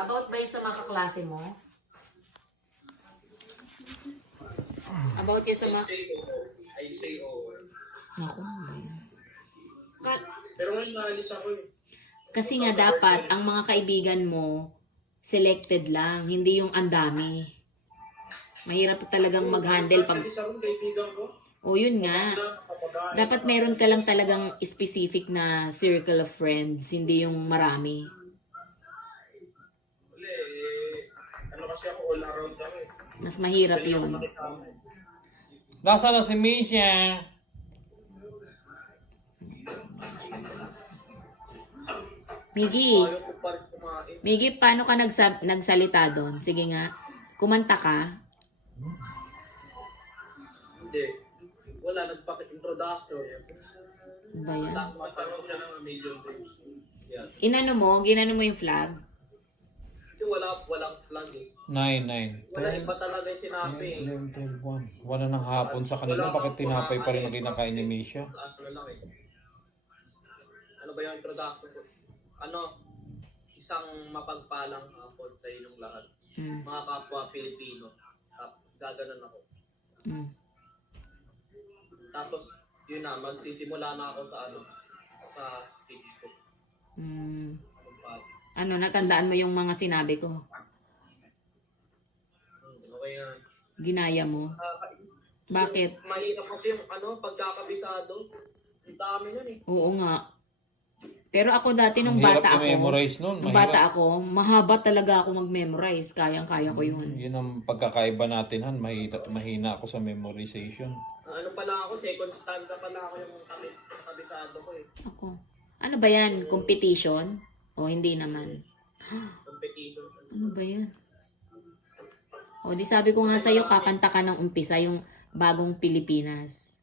About ba yung sa mga kaklase mo? About yung sa mga... I say oo. Naku, ano ba yun? Pero ngayon naalis ako eh. Kasi nga dapat, ang mga kaibigan mo, selected lang, hindi yung andami. Mahirap talagang mag-handle pag... Kasi sa room, kaibigan ko. O yun nga. Dapat meron ka lang talagang specific na circle of friends, hindi yung marami. Wala eh. Ano kasi ako all around ako eh. Mas mahirap Dali ako yun. makisama. Nasaan na si Misha? Miggy, Ayaw ko pa rin kumain. Miggy, paano ka nagsalita doon? Sige nga, kumanta ka. Hindi. Wala, nagpaka-introduction. Ano ba yan? Matanong siya ng million days. Yan. Inano mo, ginano mo yung flag? Hindi, walang plan eh. 9. Wala, iba talaga yung sinabi eh. 1. Wala nang hapon sa kanila. Bakit tinapay pa rin ang kinakain ni Misha? Ano lang eh. Ano ba yung introduction ko? Ano? Isang mapagpalang hapon sa inyong lahat. Mm. Mga kapwa Pilipino. Gaganon ako. Mm. Tapos, yun na, magsisimula na ako sa sa speech ko. Mm. Pagpapal. Ano, natandaan mo yung mga sinabi ko? Okay na. Ginaya mo? Bakit? Mahirap kasi yung pagkakabisado. Ang dami nun eh. Oo nga. Pero ako dati nung Ang hirap bata ako, i-memorize nun. nung bata ako, mahaba talaga ako mag-memorize. Kayang-kaya ko yun. Yun ang pagkakaiba natin, Han. Mahina ako sa memorization. Ano pala ako, second stanza pala ako yung kabisado ko eh. Ako. Ano ba yan? Competition? O hindi naman? Competition. Ano ba yan? O di sabi ko nga sa'yo, kakanta ka ng umpisa yung bagong Pilipinas.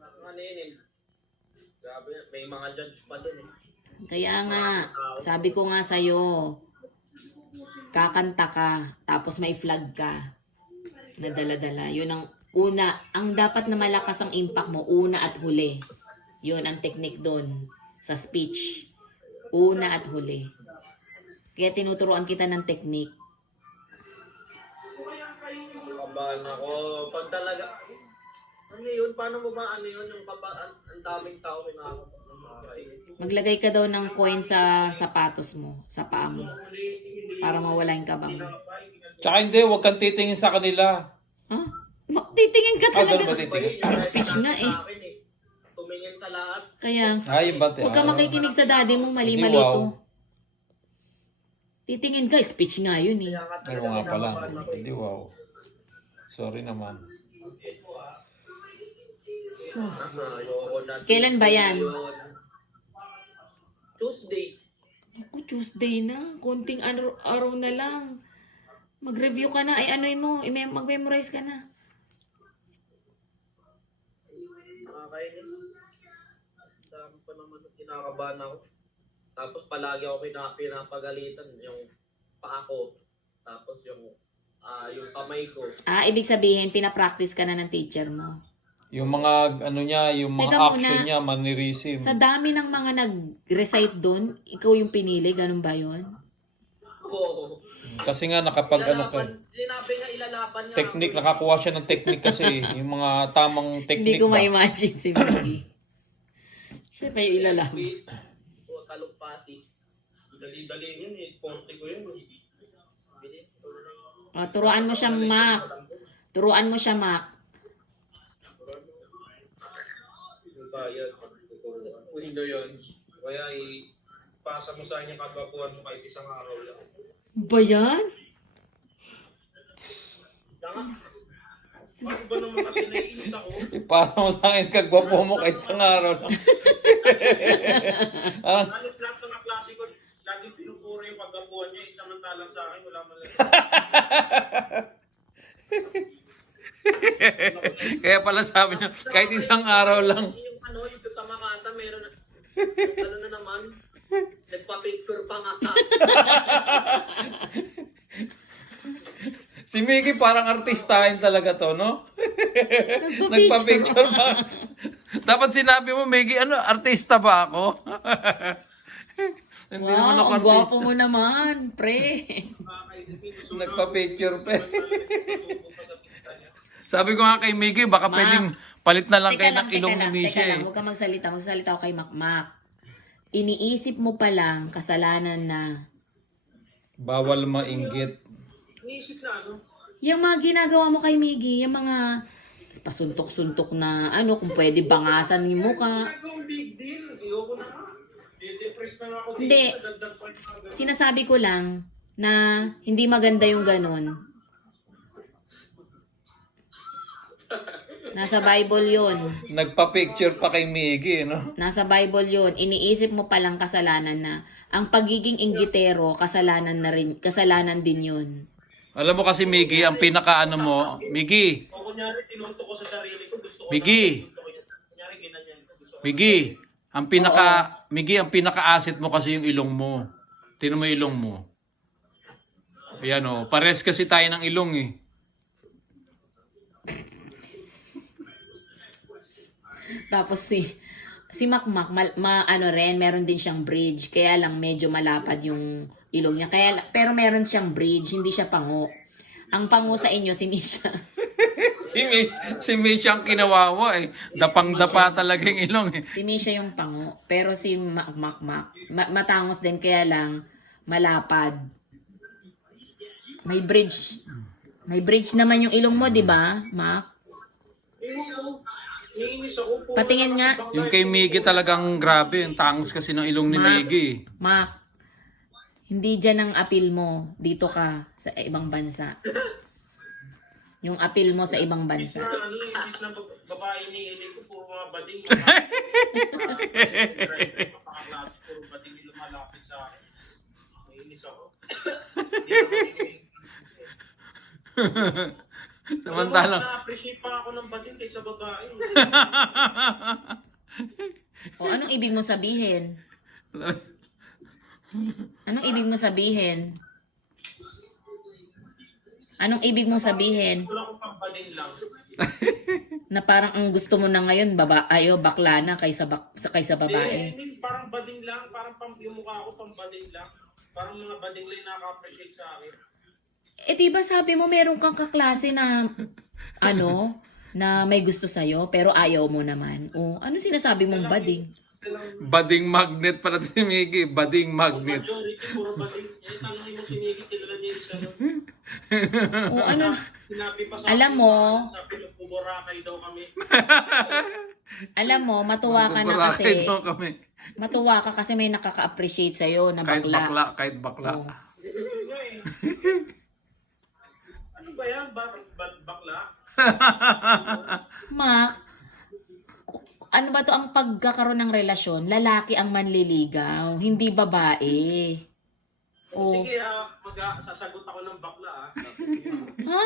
Ano yun eh. Grabe, may mga judge pa dun eh. Kaya nga, sabi ko nga sa'yo, kakanta ka, tapos may flag ka na dala-dala. Yun ang una, ang dapat na malakas ang impact mo, una at huli. Yun ang technique doon sa speech. Una at huli. Kaya tinuturuan kita ng technique. Kabahan ako. Pag talaga, ano yun? Paano mo ba yung ang daming tao kinakapag ng mga Maglagay ka daw ng coin sa sapatos mo, sa paa mo, para mawala yung kabang mo. Tsaka hindi, huwag kang titingin sa kanila. Ha? Titingin ka Ganun ba talaga. titingin? May speech nga eh. Tumingin sa lahat. Kaya, Ay, yung bate. huwag ka makikinig sa daddy mo, mali-mali Hindi, wow. to. Titingin ka, speech nga yun eh. Kaya nga Ay, talaga nga pala. kinakabahan ako eh. Hindi, wow. Sorry naman. Ayoko na. Kailan ba yan? Tuesday. Ako, Tuesday na. Konting araw na lang. Mag-review ka na. Ay, ano mo, mag-memorize ka na. Nakakainis. Dami pa naman kinakabahan ako. Tapos palagi ako pinapagalitan yung paa ko. Tapos yung kamay ko. Ah, ibig sabihin, pinapractice ka na ng teacher mo. Yung mga, ano niya, yung mga Teka action muna. niya, mannerism. Sa dami ng mga nag-recite doon, ikaw yung pinili, ganun ba yun? Oo. Kasi nga, nakapag, ano ka, Sinabi nga ilalaban niya. technique, nakakuha siya ng technique kasi. Yung mga tamang Hindi technique ko ba? ma-imagine si Maggie. Siya pa yung ilalaban. O talumpati. Dali-dali yun eh. 40 ko yun eh. O, turuan mo siya, Mac. Turuan mo siya, Mac. Bayad. Window yun. Kaya ipasa mo sa kanya kagwapuhan mo kahit isang araw lang. Ba yan? Ano ba naman kasi naiinis ako? Ipasa mo sa akin, kagwapo mo kahit isang araw lang. Ah, Halos lahat ng kaklase ko, laging pinupuro yung kagwapuhan niya. Samantalang sa akin, wala man lang. Kaya pala sabi niya, kahit isang araw lang. Yung sa Makasa, meron na, ano na naman, nagpa-picture pa nga sa Si Mickey parang artistahin talaga to, no? Nagpa-picture pa. Dapat sinabi mo, Mickey, ano, artista ba ako? Hindi naman Wow, ako ang gwapo mo naman, pre. nagpa-picture pa. Sabi ko nga kay Miggy, baka pwedeng palit na lang kayo ng ilong ni Misha. teka lang, huwag kang magsalita. Magsalita ako kay Makmak. Iniisip mo pa lang kasalanan na Bawal mainggit. Inisip na ano? yung mga ginagawa mo kay Miggy, yung mga pasuntok-suntok na ano, kung pwede bangasan yung mukha. Ang big deal. Ayoko na nga. Depressed na nga ako dito. Hindi. Nadagdag pa yung mga ganun. Sinasabi ko lang na hindi maganda yung ganon. Nasa Bible yun. Nagpa-picture pa kay Miggy, no? Nasa Bible yun. Iniisip mo palang kasalanan na ang pagiging inggitero, kasalanan din yun. Alam mo kasi Miggy, ang pinaka-ano mo, Miggy, O kunyari, tinunto ko sa sarili ko. Gusto ko Miggy. na. Kunyari, ginanyan ko. Gusto ko. Miggy, Miggy, ang pinaka-asset mo kasi yung ilong mo. Tingnan mo yung ilong mo. Ayan o, pares kasi tayo ng ilong eh. Tapos si Makmak, ano rin, meron din siyang bridge. Kaya lang medyo malapad yung ilong niya. Pero meron siyang bridge, hindi siya pango. Ang pango sa inyo, si Misha. Si Misha ang kinawawa eh. Dapang-dapa talaga yung ilong eh. Si Misha yung pango. Pero si Makmak, matangos din, kaya lang malapad. May bridge. May bridge naman yung ilong mo, di ba, Mak? Iinis ako po. Patingin nga. Yung kay Miggy talagang grabe. Ang tangos kasi ng ilong ni Miggy. Mak, hindi dyan ang appeal mo. Dito ka sa ibang bansa. Yung appeal mo sa ibang bansa. Imbis na babae ni Eli ko, puro mga bading. Mapakaklase, puro bading yung lumalapit sa akin. Iinis ako. Hindi naman iniisip. Samantalang, Mas na-appreciate pa ako ng bading kaysa babae. O anong ibig mo sabihin? Anong ibig mo sabihin? Anong ibig mo sabihin? Wala ko pang bading lang. Na parang ang gusto mo na ngayon, bakla na kaysa babae. Parang bading lang. Parang yung mukha ko pang bading lang. Parang mga bading lang nakaka-appreciate sa akin. Eh di ba sabi mo meron kang kaklase na ano, na may gusto sa'yo, pero ayaw mo naman. O ano sinasabi mong bading? bading magnet para si Miggy. Bading magnet. Majority, puro bading. Eh, tanongin mo si Nicky, kilala niya isa nun. O ano, Sinabi pa sa alam akin, mo, sabi ng Burakay daw kami. alam mo, matuwa ka na Burakay kasi, daw kami. matuwa ka kasi may nakaka-appreciate sa'yo na Kahit bakla. bakla, kahit bakla. O. Ano eh? Ano ba yan? Bakla? Mak, ano ba to ang pagkakaroon ng relasyon? Lalaki ang manliligaw, hindi babae. O, Sige, sasagot ako ng bakla ah. ha?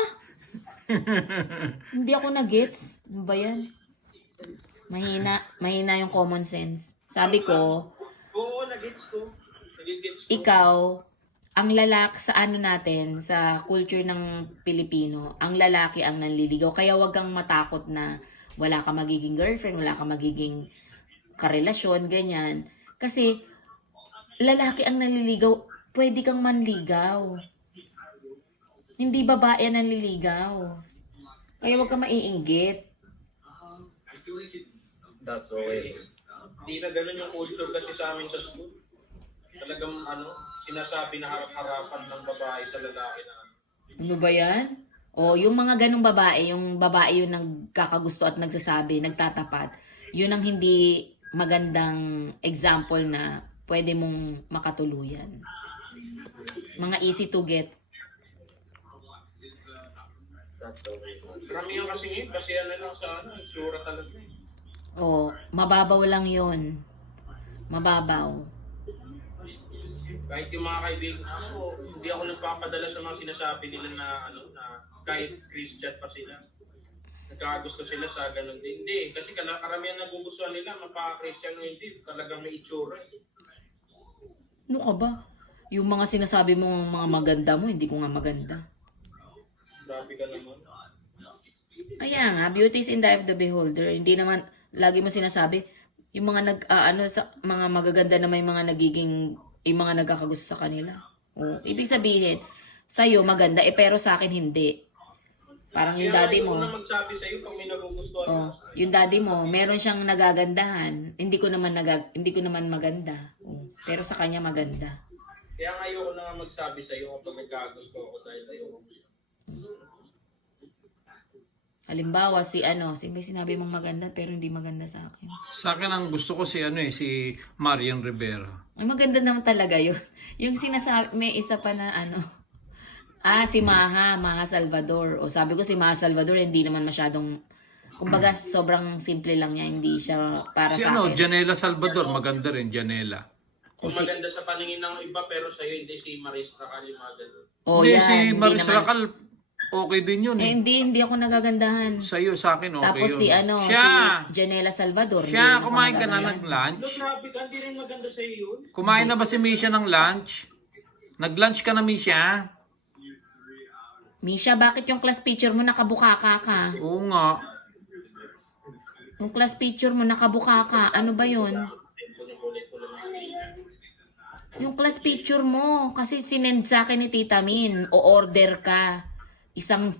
Hindi ako na-gets. Ano ba yan? Mahina yung common sense. Sabi ko, Oo, nag-gets ko. Nag-gets ko. ikaw, ang lalaki sa ano natin, sa culture ng Pilipino, ang lalaki ang nanliligaw. Kaya wag kang matakot na wala ka magiging girlfriend, wala ka magiging karelasyon, ganyan. Kasi, lalaki ang nanliligaw, pwede kang manligaw. Hindi babae ang nanliligaw. Kaya wag kang maiinggit. That's okay. Hindi na ganun yung culture kasi sa amin sa school. Talagang sinasabi na harap-harapan ng babae sa lalaki na. Ano ba yan? O, yung mga ganong babae, yung babae yung nagkakagusto at nagsasabi, nagtatapat, yun ang hindi magandang example na pwede mong makatuluyan. Mga easy to get. That's okay. Karamihan kasi ngayon, kasi lang sa sura talaga. O, mababaw lang yun. Mababaw. Kahit yung mga kaibigan ako, hindi ako nagpapadala sa mga sinasabi nila na na kahit Christian pa sila. Nagkakagusto sila sa ganun din. Hindi, kasi karamihan nagugustuhan nila, mapaka-Christian o hindi, talagang may itsura. Ano ka ba? Yung mga sinasabi mong mga maganda mo, hindi ko nga maganda. Grabe ka naman. Kaya nga, beauty is in the eye of the beholder. Hindi naman, lagi mo sinasabi, yung mga sa mga magaganda na may mga nagiging yung mga nagkakagusto sa kanila. Oh, ibig sabihin, sa'yo maganda, pero sa akin hindi. Parang yung daddy mo, Kaya magsabi sa'yo pag may nagugustuhan oh, ka. yung daddy mo, meron siyang nagagandahan. Hindi ko naman maganda. Oh, pero sa kanya maganda. Kaya nga ayoko na nga magsabi sa'yo kapag nagkagusto ako dahil ayoko. Halimbawa, may sinabi mong maganda pero hindi maganda sa akin. Sa akin ang gusto ko si Marian Rivera. Ay, maganda naman talaga yun. Yung sinasabi, may isa pa na si Maha Salvador. O sabi ko si Maha Salvador, hindi naman masyadong, kumbaga sobrang simple lang niya, hindi siya para Si sa akin. Janela Salvador, maganda rin, Janela. Kung maganda sa paningin ng iba pero sa'yo hindi si Maris Nakalimaga. O Hindi, yan, si hindi Maris naman. Racal, okay din yun eh. Hindi ako nagagandahan. Sa'yo, sa akin, okay Tapos yun. si Siya, si Janela Salvador. hindi siya, rin ako kumain ka na nagagandahan. ng lunch? Look, grabe ka, hindi rin maganda sa'yo yun. Kumain na ba si Misha ng lunch? Nag-lunch ka na, Misha? Misha, bakit yung class picture mo nakabukaka ka? Oo nga. Yung class picture mo nakabukaka. Ano ba yun? Yung class picture mo, kasi sinend sa akin ni Tita Min, o-order ka. Isang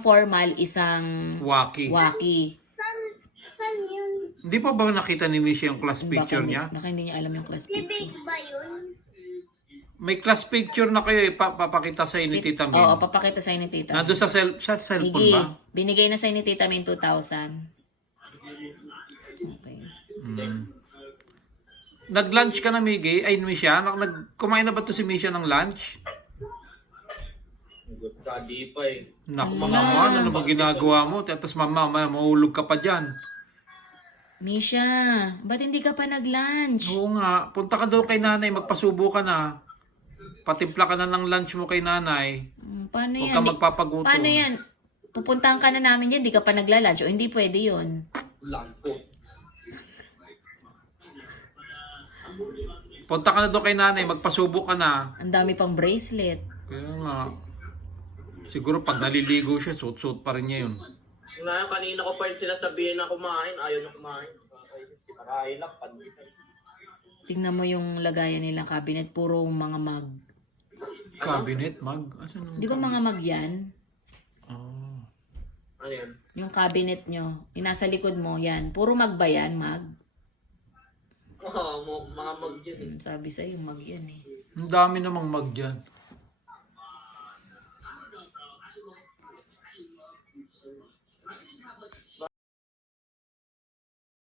formal, isang Waki. waki. San yun? Hindi pa ba nakita ni Misha yung class picture niya? Baka hindi niya alam yung class picture. Bibig ba yun? May class picture na kayo, papakita sa ni Tita Min. Oo, papakita sa'yo ni Tita Min. Nandun sa cellphone Sige, ba? binigay na sa'yo ni Tita Min 2,000. Okay. Nag-lunch ka na, Miggy? Ay, Misha? Kumain na ba to si Misha ng lunch? Kadi pa eh. Naku, naman, ano ba ginagawa mo? Tapos mamaya, mahulog ka pa dyan. Misha, ba't hindi ka pa nag-lunch? Oo nga, punta ka doon kay nanay, magpasubo ka na. Patimpla ka na ng lunch mo kay nanay. Paano Huwag yan? ka magpapagutom. Paano yan? Pupuntahan ka na namin yan, di ka pa nagla-lunch. O hindi pwede yun. Langko. Punta ka na doon kay nanay, magpasubo ka na. Ang dami pang bracelet. Kaya nga. Siguro pag naliligo siya, suot-suot pa rin niya yun. Ngayon, kanina ko pa yung sinasabihin na kumain. Ayaw na kumain. Kakain lang. Tingnan mo yung lagayan nilang cabinet, puro mga mug. Cabinet, mag? Asan ang Di ba mga mug yan? Oh. Ano yan? Yung cabinet nyo, yung nasa likod mo, yan. Puro mug ba yan, mug? Oo, mga mag dyan. Sabi sa'yo, mug yan eh. Ang dami namang mag dyan.